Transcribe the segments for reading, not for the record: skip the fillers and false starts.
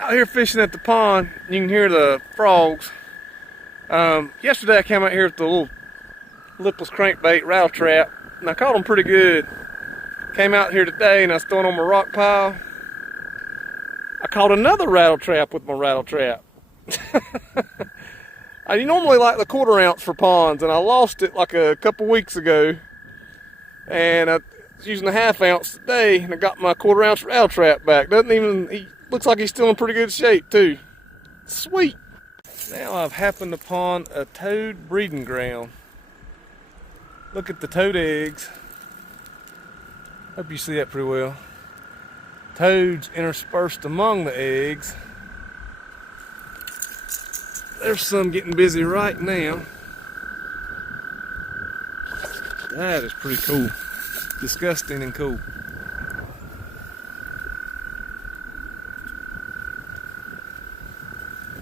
Out here fishing at the pond, you can hear the frogs. Yesterday I came out here with the little lipless crankbait rattle trap, and I caught them pretty good. Came out here today and I was throwing on my rock pile. I caught another rattle trap with my rattle trap. I normally like the 1/4 ounce for ponds, and I lost it like a couple weeks ago. And I was using the 1/2 ounce today, and I got my 1/4 ounce rattle trap back. He looks like he's still in pretty good shape too. Sweet. Now I've happened upon a toad breeding ground. Look at the toad eggs. Hope you see that pretty well. Toads interspersed among the eggs. There's some getting busy right now. That is pretty cool. Disgusting and cool.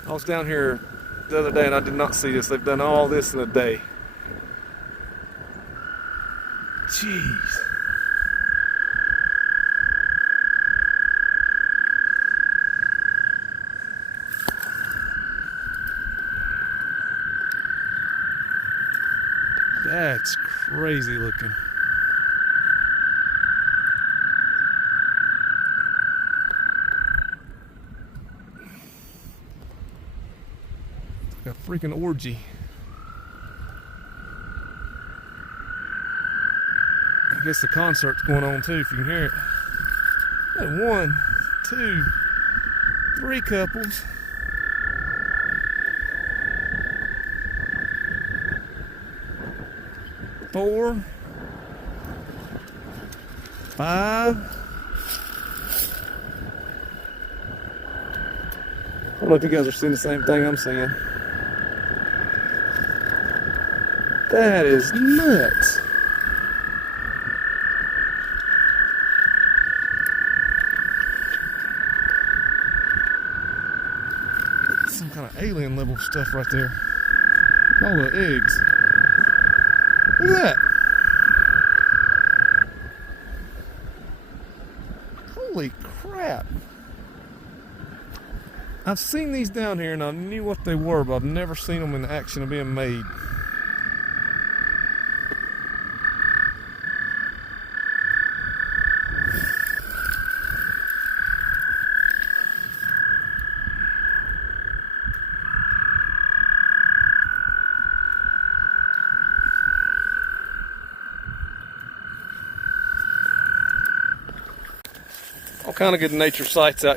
I was down here the other day and I did not see this. They've done all this in a day. Jeez. That's crazy looking. It's like a freaking orgy. I guess the concert's going on too, if you can hear it. And 1, 2, 3 couples. 4, 5. I don't know if you guys are seeing the same thing I'm seeing. That is nuts. Some kind of alien level stuff right there. All the eggs. Look at that. Holy crap. I've seen these down here and I knew what they were, but I've never seen them in the action of being made. All kind of good nature sights out here.